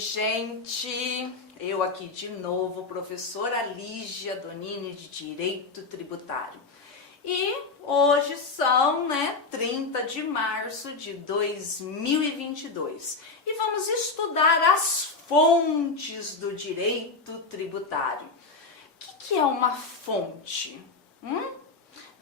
gente! Eu aqui de novo, professora Lígia Donini de Direito Tributário. E hoje são, 30 de março de 2022. E vamos estudar as fontes do direito tributário. O que é uma fonte? Não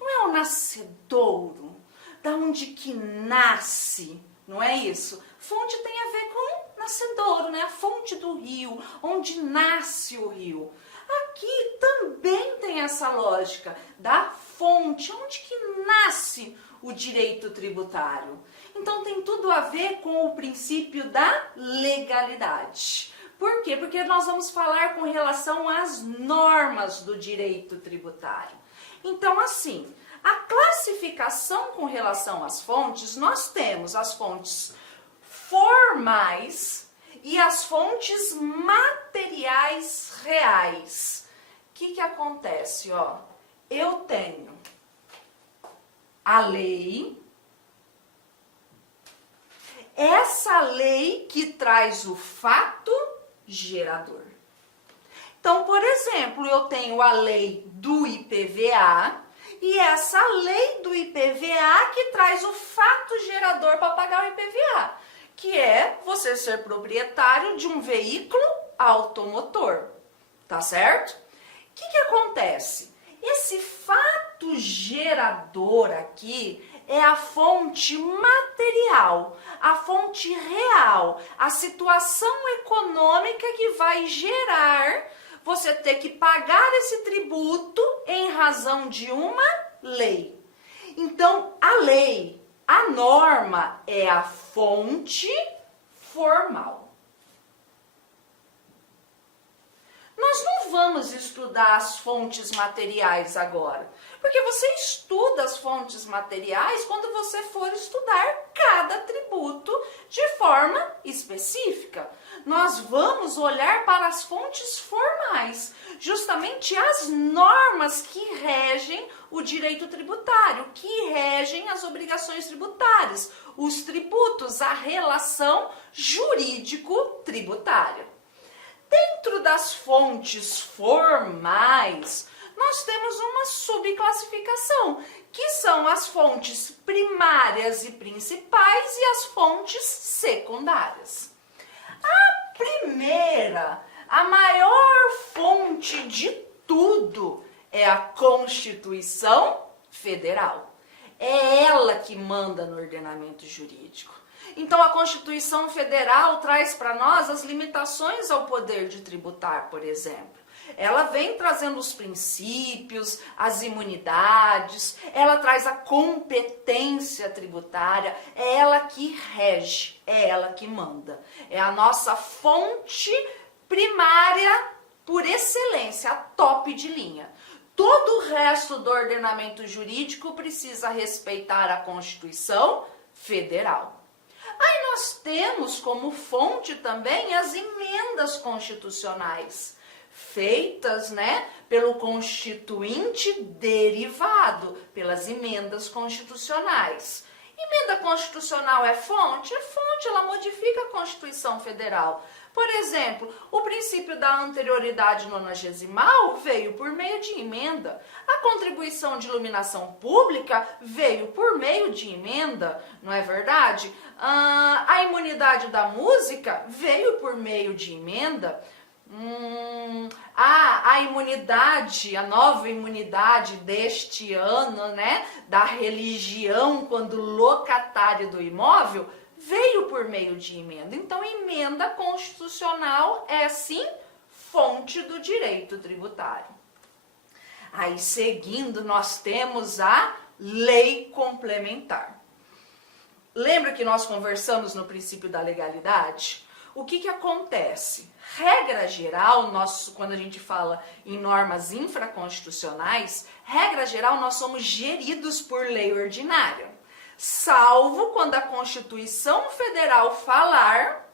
é o nascedouro, da onde que nasce, não é isso? Fonte tem a ver com nascedouro, a fonte do rio, onde nasce o rio. Aqui também tem essa lógica da fonte, onde que nasce o direito tributário. Então tem tudo a ver com o princípio da legalidade. Por quê? Porque nós vamos falar com relação às normas do direito tributário. Então, assim, a classificação com relação às fontes, nós temos as fontes formais e as fontes materiais reais. O que acontece? Eu tenho a lei, essa lei que traz o fato gerador. Então, por exemplo, eu tenho a lei do IPVA e essa lei do IPVA que traz o fato gerador para pagar o IPVA, que é você ser proprietário de um veículo automotor, tá certo? O que acontece? Esse fato gerador aqui é a fonte material, a fonte real, a situação econômica que vai gerar você ter que pagar esse tributo em razão de uma lei. Então, a lei, a norma é a fonte formal. Nós não vamos estudar as fontes materiais agora, porque você estuda as fontes materiais quando você for estudar cada tributo de forma específica. Nós vamos olhar para as fontes formais, justamente as normas que regem o direito tributário, que regem as obrigações tributárias, os tributos, a relação jurídico-tributária. Dentro das fontes formais, nós temos uma subclassificação, que são as fontes primárias e principais e as fontes secundárias. A primeira, a maior fonte de tudo, é a Constituição Federal. É ela que manda no ordenamento jurídico. Então, a Constituição Federal traz para nós as limitações ao poder de tributar, por exemplo. Ela vem trazendo os princípios, as imunidades, ela traz a competência tributária, é ela que rege, é ela que manda. É a nossa fonte primária por excelência, a top de linha. Todo o resto do ordenamento jurídico precisa respeitar a Constituição Federal. Aí nós temos como fonte também as emendas constitucionais, feitas, pelo Constituinte derivado, pelas emendas constitucionais. Emenda constitucional é fonte? É fonte, ela modifica a Constituição Federal. Por exemplo, o princípio da anterioridade nonagesimal veio por meio de emenda. A contribuição de iluminação pública veio por meio de emenda, não é verdade? A imunidade da música veio por meio de emenda. A imunidade, a nova imunidade deste ano, da religião, quando locatário do imóvel, veio por meio de emenda. Então, emenda constitucional é, sim, fonte do direito tributário. Aí, seguindo, nós temos a lei complementar. Lembra que nós conversamos no princípio da legalidade? O que acontece? Regra geral, quando a gente fala em normas infraconstitucionais, regra geral, nós somos geridos por lei ordinária. Salvo quando a Constituição Federal falar,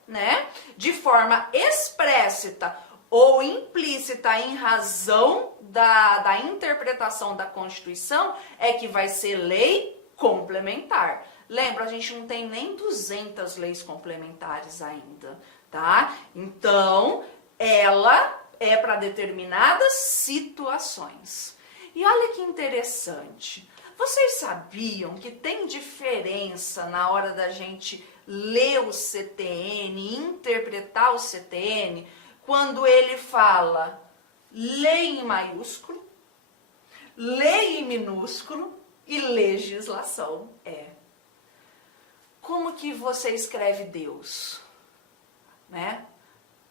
de forma explícita ou implícita em razão da interpretação da Constituição, é que vai ser lei complementar. Lembra, a gente não tem nem 200 leis complementares ainda, tá? Então, ela é para determinadas situações. E olha que interessante. Vocês sabiam que tem diferença na hora da gente ler o CTN, interpretar o CTN, quando ele fala lei em maiúsculo, lei em minúsculo e legislação? Como que você escreve Deus? Né?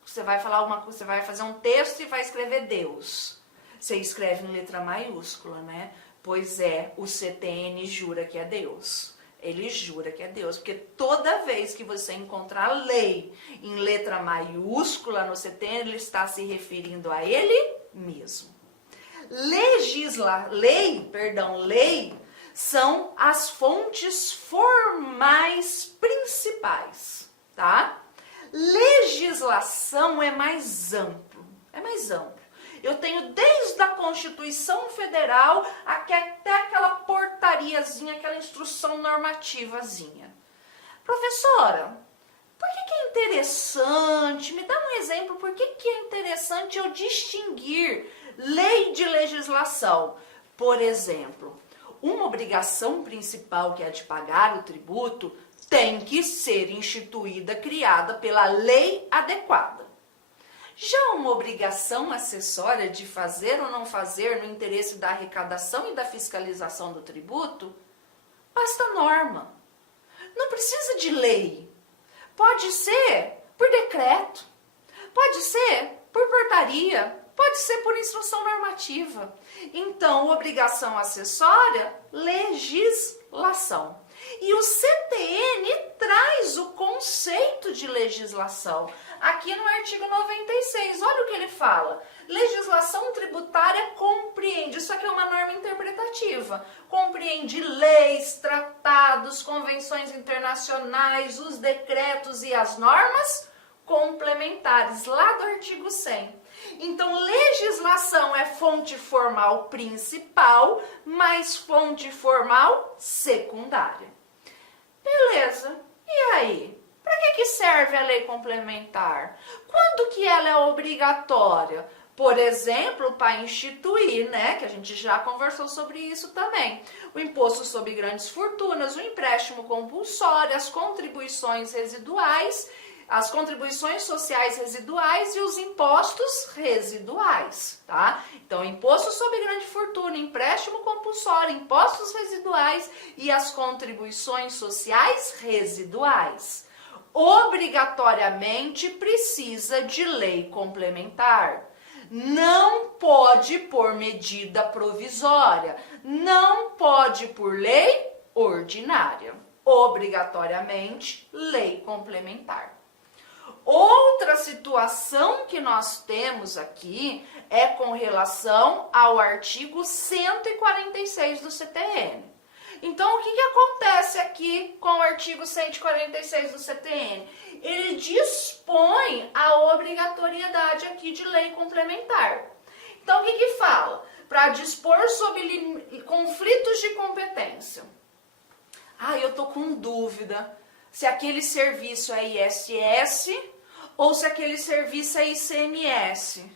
Você vai você vai fazer um texto e vai escrever Deus. Você escreve em letra maiúscula, né? Pois é, o CTN jura que é Deus. Ele jura que é Deus, porque toda vez que você encontrar lei em letra maiúscula no CTN, ele está se referindo a ele mesmo. Lei são as fontes formais principais, tá? Legislação é mais amplo, Eu tenho desde a Constituição Federal até aquela portariazinha, aquela instrução normativazinha. Professora, por que é interessante? Me dá um exemplo, por que é interessante eu distinguir lei de legislação? Por exemplo, uma obrigação principal, que é a de pagar o tributo, tem que ser instituída, criada pela lei adequada. Já uma obrigação acessória de fazer ou não fazer no interesse da arrecadação e da fiscalização do tributo, basta norma. Não precisa de lei. Pode ser por decreto, pode ser por portaria, pode ser por instrução normativa. Então, obrigação acessória, legislação. E o CTN traz o conceito de legislação. Aqui no artigo 96, olha o que ele fala. Legislação tributária compreende, isso aqui é uma norma interpretativa, compreende leis, tratados, convenções internacionais, os decretos e as normas complementares, lá do artigo 100. Então, legislação é fonte formal principal, mais fonte formal secundária. Beleza, e aí? Para que serve a lei complementar? Quando que ela é obrigatória? Por exemplo, para instituir, né, que a gente já conversou sobre isso também, o imposto sobre grandes fortunas, o empréstimo compulsório, as contribuições residuais, as contribuições sociais residuais e os impostos residuais, tá? Então, imposto sobre grande fortuna, empréstimo compulsório, impostos residuais e as contribuições sociais residuais. Obrigatoriamente precisa de lei complementar. Não pode por medida provisória, não pode por lei ordinária. Obrigatoriamente, lei complementar. Outra situação que nós temos aqui é com relação ao artigo 146 do CTN. Então, o que acontece aqui com o artigo 146 do CTN? Ele dispõe a obrigatoriedade aqui de lei complementar. Então, o que fala? Para dispor sobre conflitos de competência. Eu tô com dúvida se aquele serviço é ISS ou se aquele serviço é ICMS.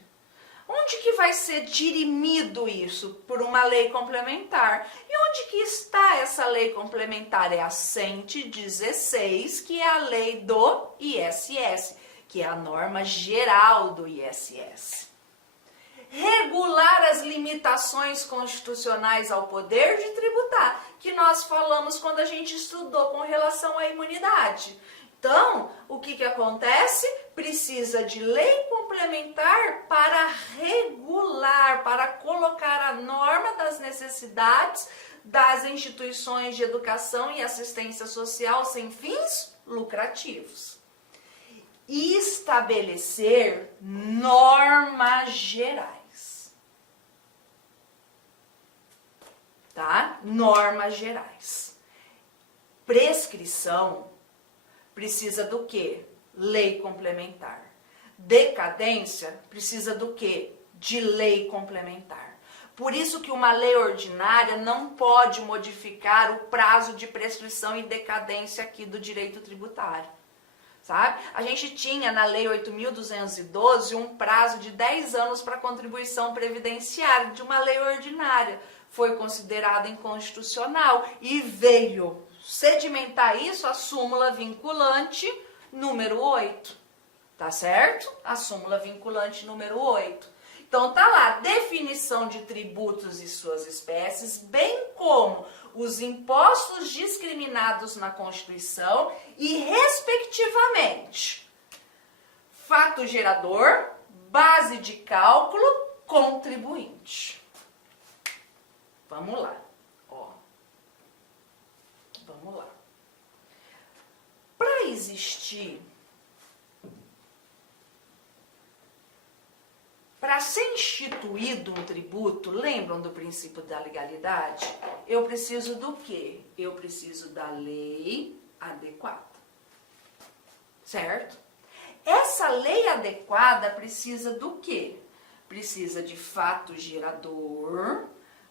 Onde que vai ser dirimido isso? Por uma lei complementar. E onde que está essa lei complementar? É a 116, que é a lei do ISS, que é a norma geral do ISS. Regular as limitações constitucionais ao poder de tributar, que nós falamos quando a gente estudou com relação à imunidade. Então, o que acontece? Precisa de lei complementar para regular, para colocar a norma das necessidades das instituições de educação e assistência social sem fins lucrativos. Estabelecer normas gerais. Tá? Normas gerais. Prescrição precisa do quê? Lei complementar. Decadência precisa do quê? De lei complementar. Por isso que uma lei ordinária não pode modificar o prazo de prescrição e decadência aqui do direito tributário. sabe? A gente tinha na Lei 8.212 um prazo de 10 anos para contribuição previdenciária de uma lei ordinária. Foi considerada inconstitucional e veio sedimentar isso a súmula vinculante número 8, tá certo? A súmula vinculante número 8. Então tá lá, definição de tributos e suas espécies, bem como os impostos discriminados na Constituição e, respectivamente, fato gerador, base de cálculo, contribuinte. Vamos lá, ó. Vamos lá. Para existir, para ser instituído um tributo, lembram do princípio da legalidade? Eu preciso do quê? Eu preciso da lei adequada, certo? Essa lei adequada precisa do quê? Precisa de fato gerador,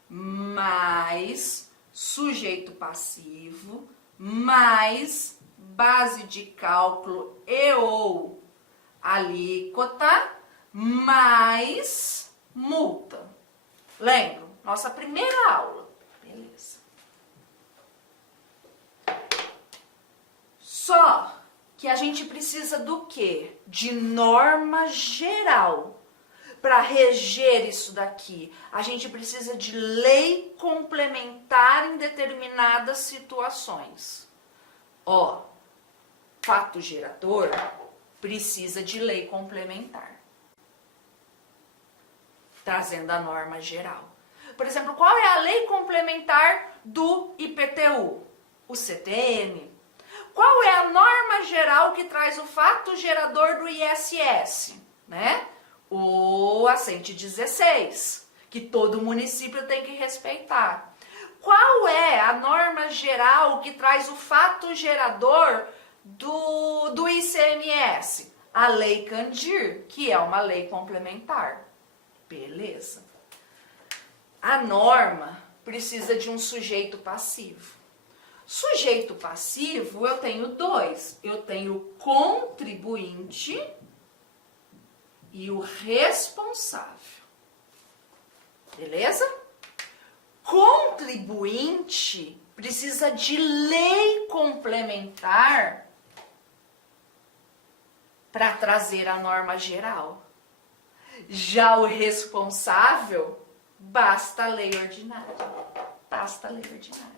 mais sujeito passivo, mais base de cálculo e ou alíquota, mais multa. Lembram? Nossa primeira aula. Beleza. Só que a gente precisa do quê? De norma geral. Para reger isso daqui, a gente precisa de lei complementar em determinadas situações. Ó, fato gerador precisa de lei complementar, trazendo a norma geral. Por exemplo, qual é a lei complementar do IPTU? O CTM. Qual é a norma geral que traz o fato gerador do ISS? Né? O assente 16, que todo município tem que respeitar. Qual é a norma geral que traz o fato gerador do ICMS? A Lei Candir, que é uma lei complementar. Beleza. A norma precisa de um sujeito passivo. Sujeito passivo, eu tenho dois. Eu tenho o contribuinte e o responsável. Beleza? Contribuinte precisa de lei complementar para trazer a norma geral. Já o responsável, basta a lei ordinária. Basta a lei ordinária.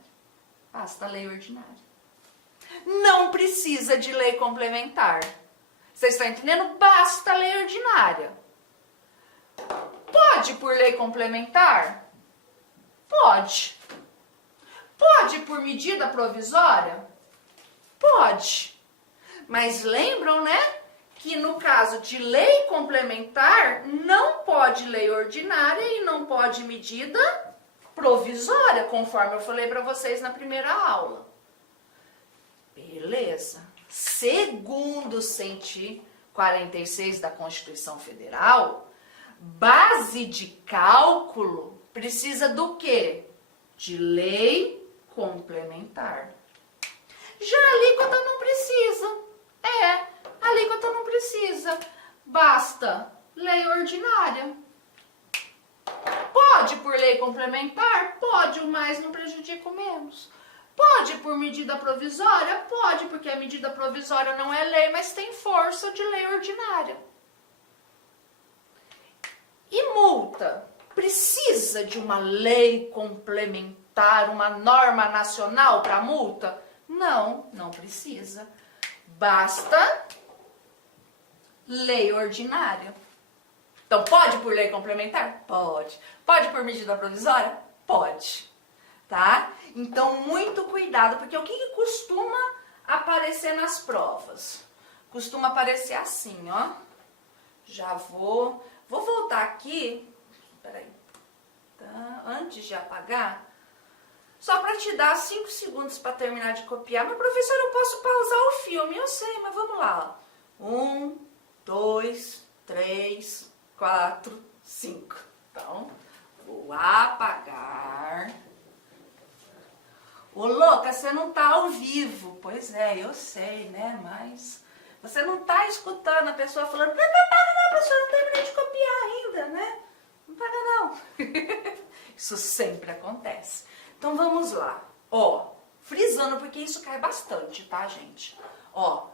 Basta a lei ordinária. Não precisa de lei complementar. Vocês estão entendendo? Basta a lei ordinária. Pode por lei complementar? Pode. Pode por medida provisória? Pode. Mas lembram, né? Que no caso de lei complementar, não pode lei ordinária e não pode medida provisória, conforme eu falei para vocês na primeira aula. Beleza. Segundo o 146 da Constituição Federal, base de cálculo precisa do quê? De lei complementar. Já a alíquota não precisa. A alíquota não precisa. Basta lei ordinária. Pode por lei complementar? Pode, o mais não prejudica o menos. Pode por medida provisória? Pode, porque a medida provisória não é lei, mas tem força de lei ordinária. E multa? Precisa de uma lei complementar, uma norma nacional para multa? Não, não precisa. Basta lei ordinária. Então, pode por lei complementar? Pode. Pode por medida provisória? Pode. Tá? Então, muito cuidado, porque o que costuma aparecer nas provas? Costuma aparecer assim, ó. Já vou voltar aqui, peraí, tá? Antes de apagar, só para te dar 5 segundos para terminar de copiar. Mas, professor, eu posso pausar o filme? Eu sei, mas vamos lá. 1, 2, 3, 4, 5. Então, vou apagar. Ô, louca, você não tá ao vivo. Pois é, eu sei, né? Mas Você não está escutando a pessoa falando, não, a pessoa não terminei de copiar ainda, né? Não paga não. Isso sempre acontece. Então vamos lá. Ó, frisando porque isso cai bastante, tá, gente? Ó,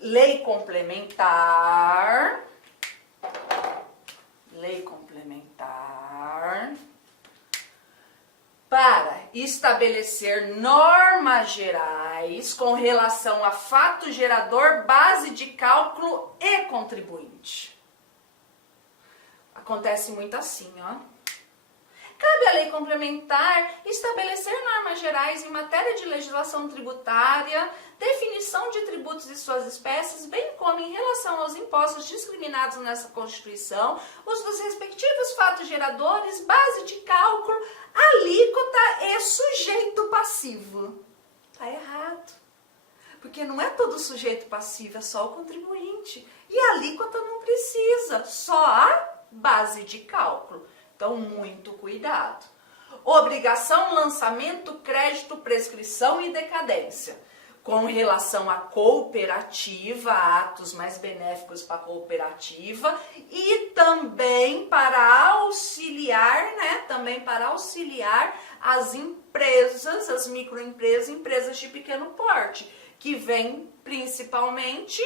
lei complementar. Lei complementar para estabelecer normas gerais com relação a fato gerador, base de cálculo e contribuinte. Acontece muito assim, ó. Cabe à lei complementar estabelecer normas gerais em matéria de legislação tributária, definição de tributos e suas espécies, bem como em relação aos impostos discriminados nessa Constituição, os dos respectivos fatos geradores, base de cálculo, alíquota e sujeito passivo. Tá errado. Porque não é todo sujeito passivo, é só o contribuinte. E a alíquota não precisa, só a base de cálculo. Então, muito cuidado. Obrigação, lançamento, crédito, prescrição e decadência. Com relação à cooperativa, atos mais benéficos para a cooperativa e também para auxiliar, né? Também para auxiliar as empresas, as microempresas, empresas de pequeno porte, que vem principalmente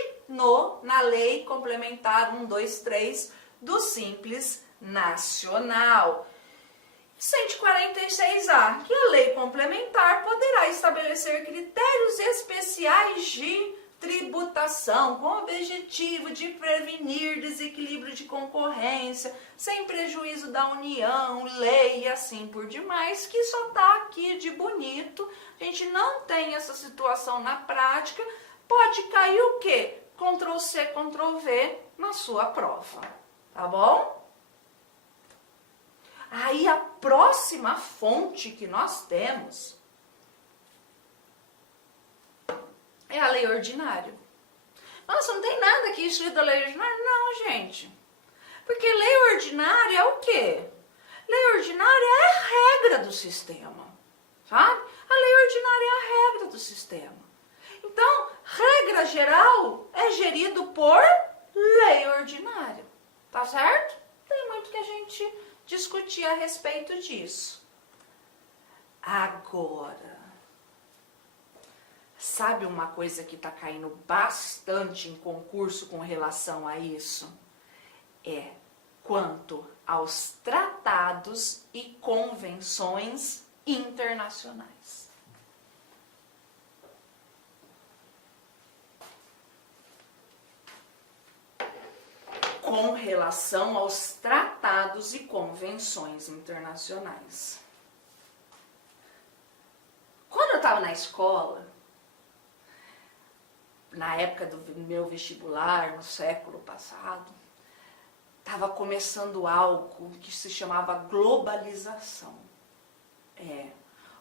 na Lei Complementar 123 do Simples Nacional. 146A, que a lei complementar poderá estabelecer critérios especiais de tributação com o objetivo de prevenir desequilíbrio de concorrência, sem prejuízo da União, lei e assim por demais, que só tá aqui de bonito. A gente não tem essa situação na prática, pode cair o quê? Ctrl+C, Ctrl+V na sua prova, tá bom? Aí a próxima fonte que nós temos é a lei ordinária. Nossa, não tem nada aqui escrito da lei ordinária? Não, gente. Porque lei ordinária é o quê? Lei ordinária é a regra do sistema, sabe? A lei ordinária é a regra do sistema. Então, regra geral é gerido por lei ordinária, tá certo? Tem muito que a gente discutir a respeito disso. Agora, sabe uma coisa que está caindo bastante em concurso com relação a isso? É quanto aos tratados e convenções internacionais. Com relação aos tratados e convenções internacionais. Quando eu estava na escola, na época do meu vestibular, no século passado, estava começando algo que se chamava globalização.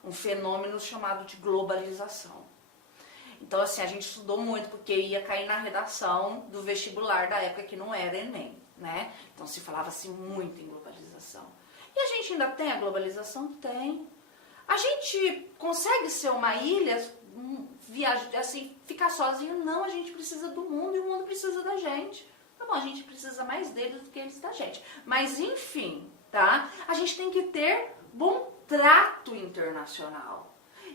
Um fenômeno chamado de globalização. Então, assim, a gente estudou muito, porque ia cair na redação do vestibular da época que não era Enem, né? Então, se falava-se muito em globalização. E a gente ainda tem a globalização? Tem. A gente consegue ser uma ilha, viajar, assim, ficar sozinho? Não, a gente precisa do mundo e o mundo precisa da gente. Tá bom, a gente precisa mais deles do que eles da gente. Mas, enfim, tá? A gente tem que ter bom trato internacional.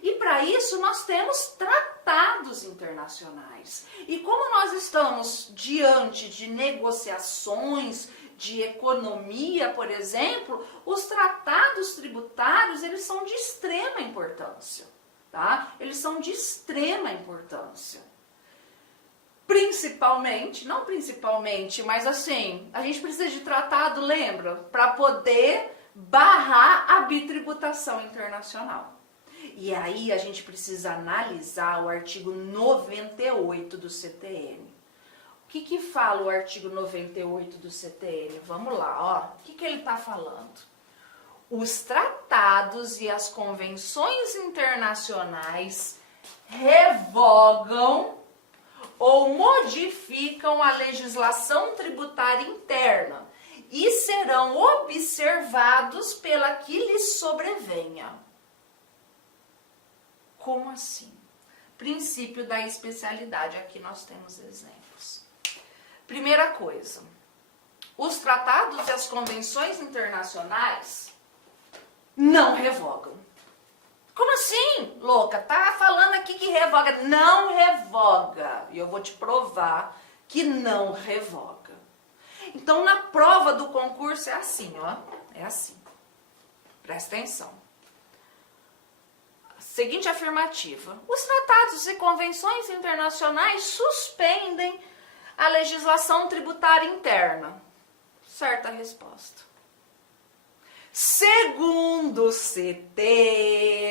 E para isso nós temos tratados internacionais. E como nós estamos diante de negociações de economia, por exemplo, os tratados tributários, eles são de extrema importância, tá? Eles são de extrema importância. Principalmente, não principalmente, mas assim, a gente precisa de tratado, lembra? Para poder barrar a bitributação internacional. E aí a gente precisa analisar o artigo 98 do CTN. O que fala o artigo 98 do CTN? Vamos lá, ó. O que ele está falando? Os tratados e as convenções internacionais revogam ou modificam a legislação tributária interna e serão observados pela que lhes sobrevenha. Como assim? Princípio da especialidade, aqui nós temos exemplo. Primeira coisa, os tratados e as convenções internacionais não revogam. Como assim, louca? Tá falando aqui que revoga. Não revoga. E eu vou te provar que não revoga. Então, na prova do concurso é assim, ó. É assim. Presta atenção. Seguinte afirmativa. Os tratados e convenções internacionais suspendem a legislação tributária interna. Certa resposta. Segundo o CTN,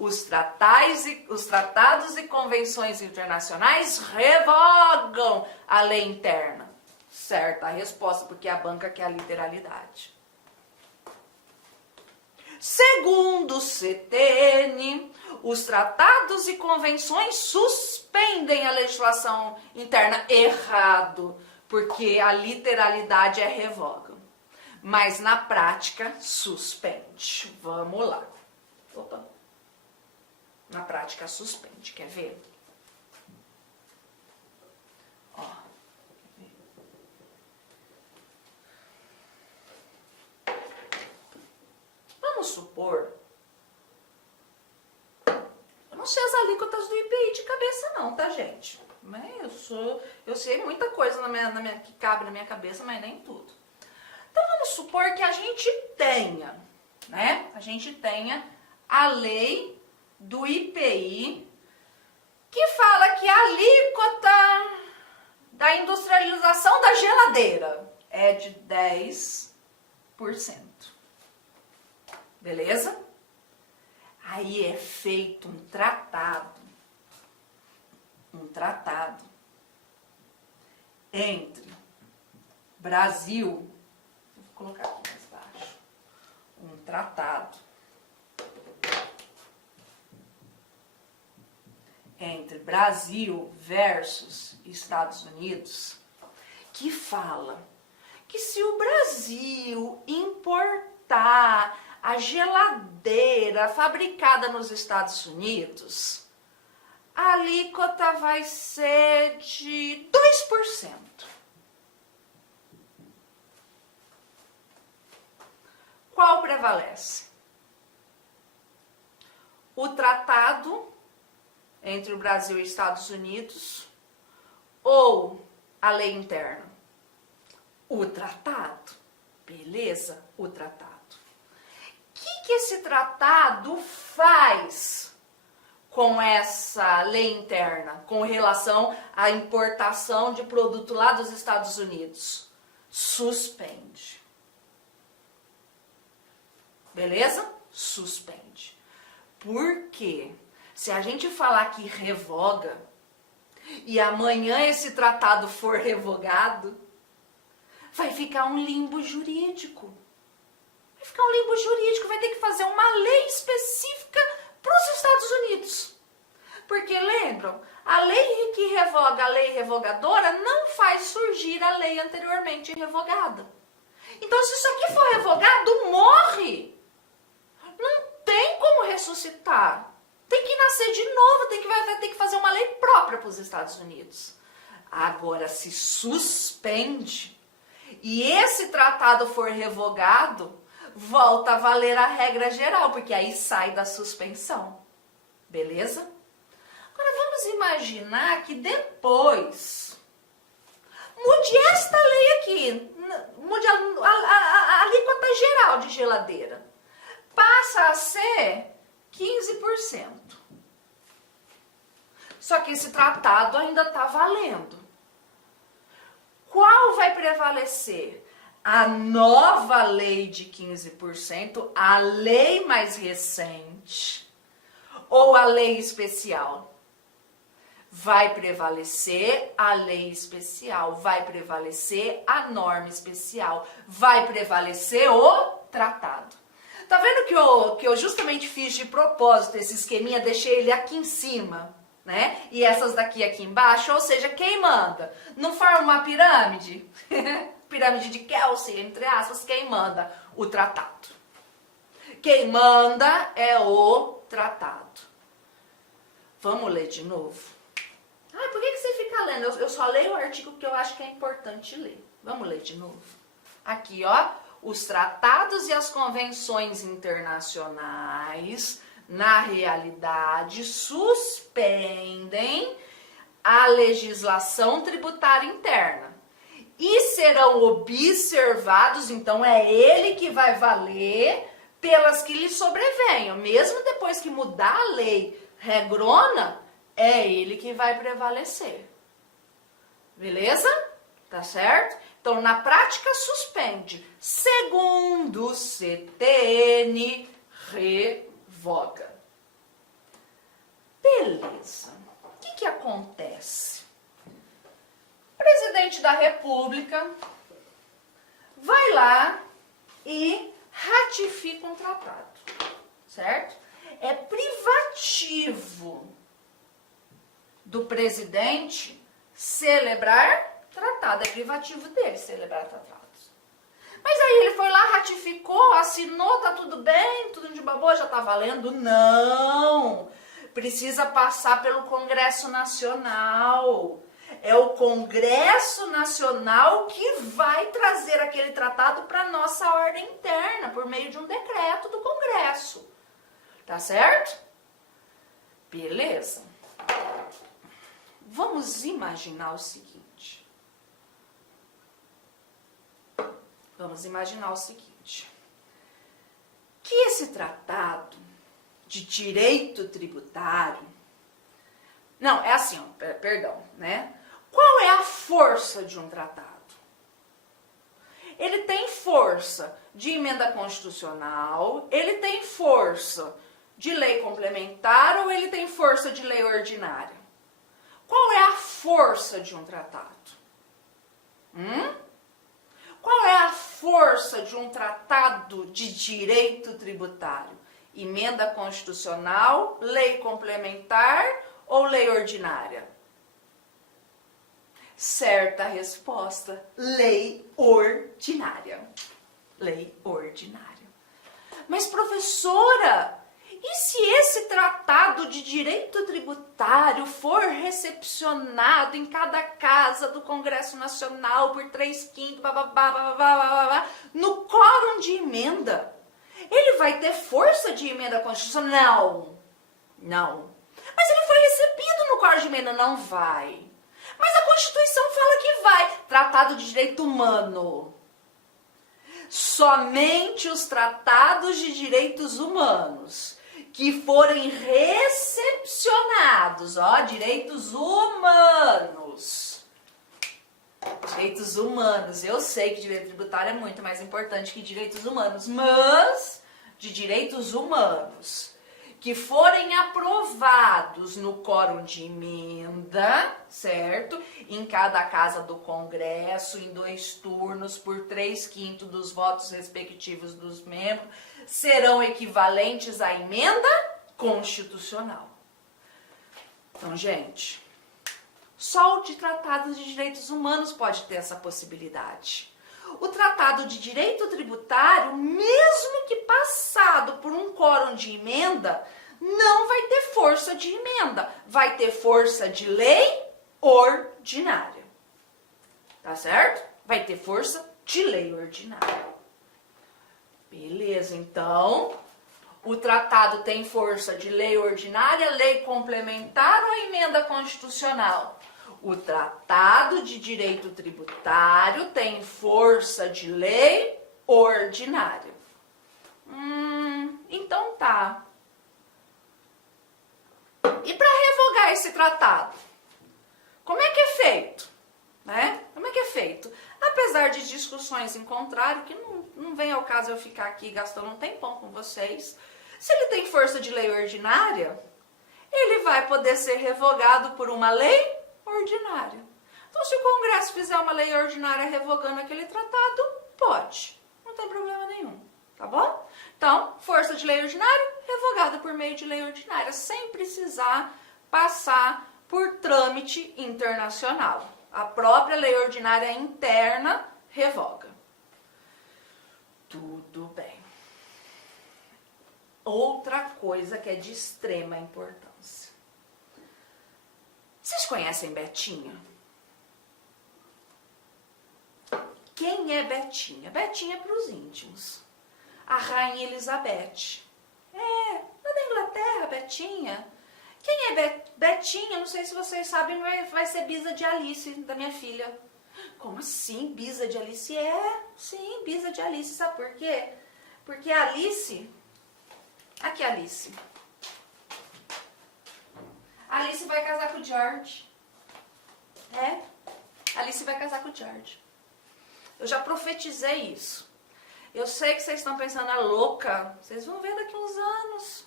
os tratados e convenções internacionais revogam a lei interna. Certa resposta, porque a banca quer a literalidade. Segundo o CTN, os tratados e convenções suspendem a legislação interna. Errado, porque a literalidade é revoga. Mas na prática, suspende. Vamos lá. Opa. Na prática, suspende. Quer ver? Ó. Vamos supor, eu não sei as alíquotas do IPI de cabeça não, tá, gente? Mas eu sei muita coisa que cabe na minha cabeça, mas nem tudo. Então vamos supor que a gente tenha, né? A gente tenha a lei do IPI que fala que a alíquota da industrialização da geladeira é de 10%. Beleza? Aí é feito um tratado entre Brasil, vou colocar aqui mais baixo, um tratado entre Brasil versus Estados Unidos, que fala que se o Brasil importar a geladeira fabricada nos Estados Unidos, a alíquota vai ser de 2%. Qual prevalece? O tratado entre o Brasil e Estados Unidos ou a lei interna? O tratado. Beleza? O tratado. O que esse tratado faz com essa lei interna, com relação à importação de produto lá dos Estados Unidos? Suspende. Beleza? Suspende. Por quê? Se a gente falar que revoga e amanhã esse tratado for revogado, vai ficar um limbo jurídico. Vai ter que fazer uma lei específica para os Estados Unidos. Porque, lembram, a lei que revoga a lei revogadora não faz surgir a lei anteriormente revogada. Então, se isso aqui for revogado, morre. Não tem como ressuscitar. Tem que nascer de novo, vai ter que fazer uma lei própria para os Estados Unidos. Agora, se suspende e esse tratado for revogado, volta a valer a regra geral, porque aí sai da suspensão. Beleza? Agora vamos imaginar que depois mude esta lei aqui, mude a alíquota geral de geladeira. Passa a ser 15%. Só que esse tratado ainda está valendo. Qual vai prevalecer? A nova lei de 15%, a lei mais recente ou a lei especial? Vai prevalecer a lei especial, vai prevalecer a norma especial, vai prevalecer o tratado. Tá vendo que eu justamente fiz de propósito esse esqueminha, deixei ele aqui em cima, né? E essas daqui aqui embaixo, ou seja, quem manda? Não forma uma pirâmide? Pirâmide de Kelsey, entre aspas, quem manda? O tratado. Quem manda é o tratado. Vamos ler de novo? Ah, por que você fica lendo? Eu só leio o artigo porque eu acho que é importante ler. Vamos ler de novo? Aqui, ó. Os tratados e as convenções internacionais, na realidade, suspendem a legislação tributária interna e serão observados, então é ele que vai valer pelas que lhe sobrevenham. Mesmo depois que mudar a lei regrona, é ele que vai prevalecer. Beleza? Tá certo? Então, na prática, suspende. Segundo o CTN, revoga. Beleza. O que acontece? O presidente da República vai lá e ratifica um tratado, certo? É privativo do presidente celebrar tratado, é privativo dele celebrar tratados. Mas aí ele foi lá, ratificou, assinou, tá tudo bem, tudo de boa, já tá valendo? Não! Precisa passar pelo Congresso Nacional. É o Congresso Nacional que vai trazer aquele tratado para nossa ordem interna, por meio de um decreto do Congresso. Tá certo? Beleza. Vamos imaginar o seguinte. Que esse tratado de direito tributário... Não, é assim, ó, perdão, né? Qual é a força de um tratado? Ele tem força de emenda constitucional, ele tem força de lei complementar ou ele tem força de lei ordinária? Qual é a força de um tratado? Qual é a força de um tratado de direito tributário? Emenda constitucional, lei complementar ou lei ordinária? Certa resposta, lei ordinária. Lei ordinária. Mas, professora, e se esse tratado de direito tributário for recepcionado em cada casa do Congresso Nacional por 3/5, no quórum de emenda, ele vai ter força de emenda constitucional? Não. Mas ele foi recebido no quórum de emenda? Não vai. Mas a Constituição fala que vai. Tratado de direito humano. Somente os tratados de direitos humanos que forem recepcionados, ó, direitos humanos. Direitos humanos. Eu sei que direito tributário é muito mais importante que direitos humanos, mas de direitos humanos que forem aprovados no quórum de emenda, certo? Em cada casa do Congresso, em 2 turnos, por 3/5 dos votos respectivos dos membros, serão equivalentes à emenda constitucional. Então, gente, só o de tratados de direitos humanos pode ter essa possibilidade. O tratado de direito tributário, mesmo que passado por um quórum de emenda, não vai ter força de emenda, vai ter força de lei ordinária. Tá certo? Vai ter força de lei ordinária. Beleza, então, o tratado tem força de lei ordinária, lei complementar ou emenda constitucional? O tratado de direito tributário tem força de lei ordinária. Então tá. E para revogar esse tratado? Como é que é feito? Né? Como é que é feito? Apesar de discussões em contrário, que não vem ao caso eu ficar aqui gastando um tempão com vocês, se ele tem força de lei ordinária, ele vai poder ser revogado por uma lei ordinária. Então, se o Congresso fizer uma lei ordinária revogando aquele tratado, pode. Não tem problema nenhum, tá bom? Então, força de lei ordinária, revogada por meio de lei ordinária, sem precisar passar por trâmite internacional. A própria lei ordinária interna revoga. Tudo bem. Outra coisa que é de extrema importância. Vocês conhecem Betinha? Quem é Betinha? Betinha é para os íntimos. A Rainha Elizabeth. Lá da Inglaterra, Betinha. Quem é Betinha? Não sei se vocês sabem, vai ser bisa de Alice, da minha filha. Como assim, bisa de Alice? Sim, bisa de Alice. Sabe por quê? Porque a Alice... Aqui a Alice. A Alice vai casar com o George. Alice vai casar com o George. Eu já profetizei isso. Eu sei que vocês estão pensando, é louca. Vocês vão ver daqui uns anos.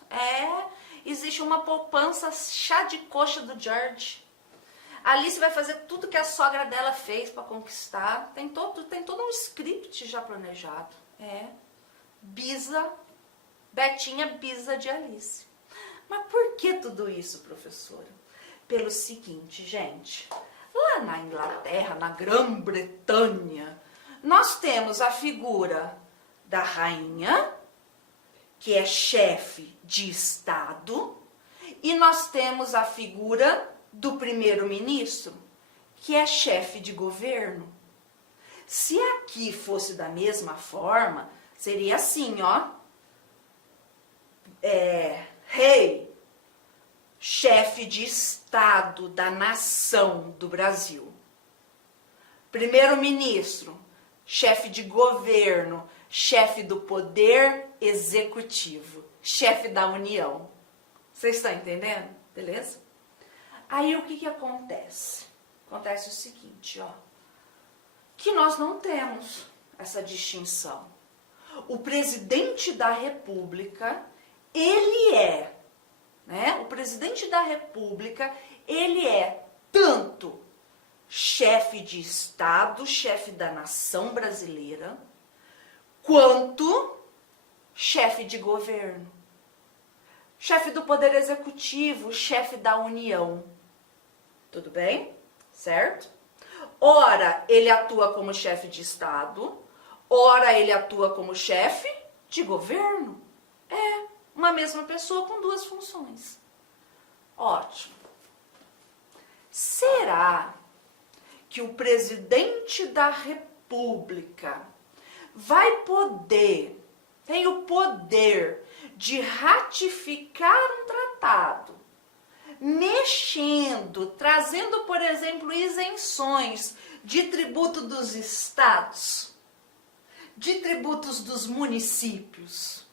Existe uma poupança chá de coxa do George. A Alice vai fazer tudo que a sogra dela fez para conquistar. Tem todo um script já planejado. Betinha bisa de Alice. Mas por que tudo isso, professora? Pelo seguinte, gente. Lá na Inglaterra, na Grã-Bretanha, nós temos a figura da rainha, que é chefe de Estado, e nós temos a figura do primeiro-ministro, que é chefe de governo. Se aqui fosse da mesma forma, seria assim, ó. Rei, chefe de Estado da nação do Brasil. Primeiro-ministro, chefe de governo, chefe do poder executivo, chefe da União. Vocês estão entendendo? Beleza? Aí o que acontece? Acontece o seguinte, ó. Que nós não temos essa distinção. O presidente da República, ele é, o presidente da República, ele é tanto chefe de Estado, chefe da nação brasileira, quanto chefe de governo, chefe do Poder Executivo, chefe da União. Tudo bem? Certo? Ora, ele atua como chefe de Estado, ora, ele atua como chefe de governo. Uma mesma pessoa com duas funções. Ótimo. Será que o presidente da República tem o poder de ratificar um tratado, trazendo, por exemplo, isenções de tributo dos estados, de tributos dos municípios?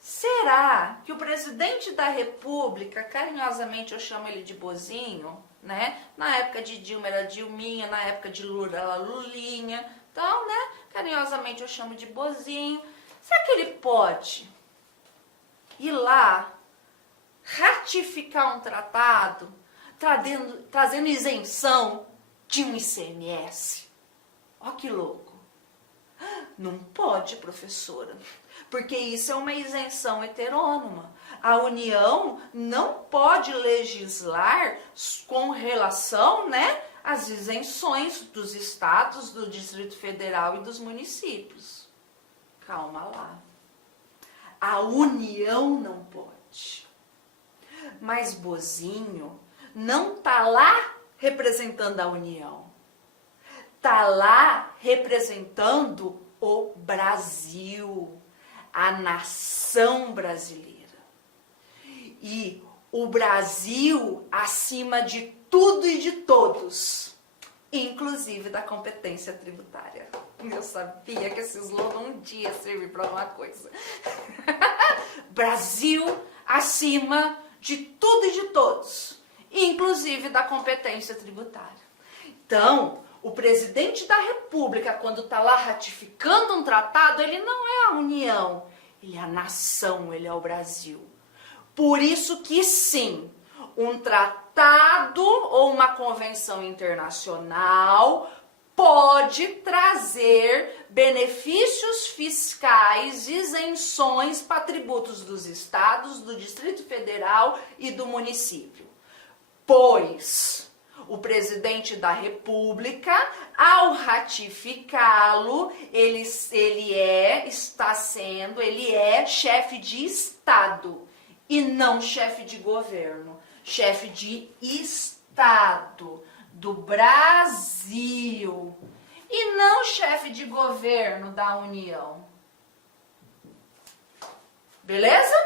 Será que o presidente da República, carinhosamente eu chamo ele de Bozinho, Na época de Dilma era Dilminha, na época de Lula era Lulinha. Então, carinhosamente eu chamo de Bozinho. Será que ele pode ir lá, ratificar um tratado, trazendo isenção de um ICMS? Ó que louco. Não pode, professora, porque isso é uma isenção heterônoma. A União não pode legislar com relação, às isenções dos estados, do Distrito Federal e dos municípios. Calma lá. A União não pode. Mas Bozinho não está lá representando a União. Está lá representando o Brasil, a nação brasileira. E o Brasil acima de tudo e de todos, inclusive da competência tributária. Eu sabia que esse slogan um dia servir para alguma coisa. Brasil acima de tudo e de todos, inclusive da competência tributária. Então, o presidente da República, quando está lá ratificando um tratado, ele não é a União, ele é a nação, ele é o Brasil. Por isso que sim, um tratado ou uma convenção internacional pode trazer benefícios fiscais, isenções para tributos dos estados, do Distrito Federal e do município. Pois o presidente da República, ao ratificá-lo, ele é chefe de Estado e não chefe de governo. chefe de Estado do Brasil e não chefe de governo da União. Beleza?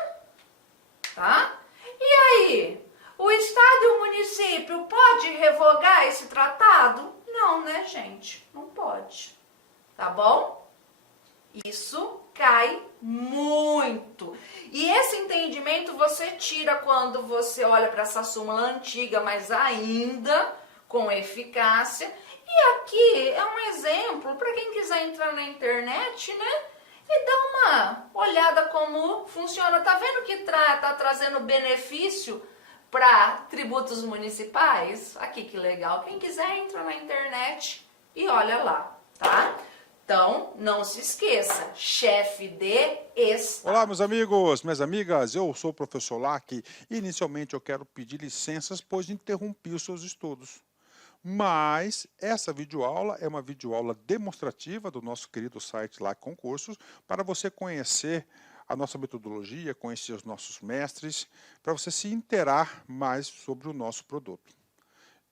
Tá? E aí, o Estado e o município pode revogar esse tratado? Não, né, gente? Não pode. Tá bom? Isso cai muito. E esse entendimento você tira quando você olha para essa súmula antiga, mas ainda com eficácia. E aqui é um exemplo para quem quiser entrar na internet, né? E dar uma olhada como funciona. Tá vendo que tá trazendo benefício para tributos municipais? Aqui que legal. Quem quiser entra na internet e olha lá, tá? Então, não se esqueça, chefe de Estado. Olá, meus amigos, minhas amigas, eu sou o professor Lac e inicialmente eu quero pedir licenças, pois interrompi os seus estudos. Mas essa videoaula é uma videoaula demonstrativa do nosso querido site Lac Concursos para você conhecer a nossa metodologia, conhecer os nossos mestres, para você se inteirar mais sobre o nosso produto.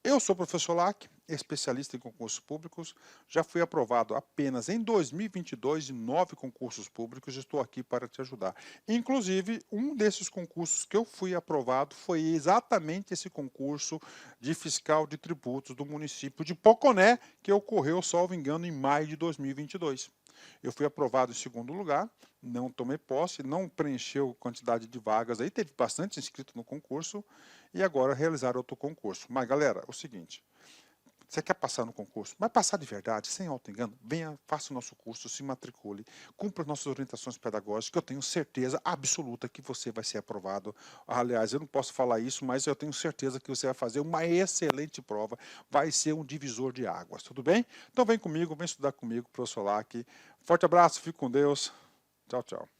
Eu sou o professor Lac, especialista em concursos públicos, já fui aprovado apenas em 2022 em 9 concursos públicos, estou aqui para te ajudar. Inclusive, um desses concursos que eu fui aprovado foi exatamente esse concurso de fiscal de tributos do município de Poconé, que ocorreu, salvo engano, em maio de 2022. Eu fui aprovado em segundo lugar, não tomei posse, não preencheu quantidade de vagas, aí teve bastante inscrito no concurso, e agora realizar outro concurso. Mas, galera, é o seguinte, você quer passar no concurso, mas passar de verdade, sem auto-engano, venha, faça o nosso curso, se matricule, cumpra as nossas orientações pedagógicas, que eu tenho certeza absoluta que você vai ser aprovado. Aliás, eu não posso falar isso, mas eu tenho certeza que você vai fazer uma excelente prova, vai ser um divisor de águas, tudo bem? Então vem comigo, vem estudar comigo, professor Lac. Forte abraço, fique com Deus. Tchau, tchau.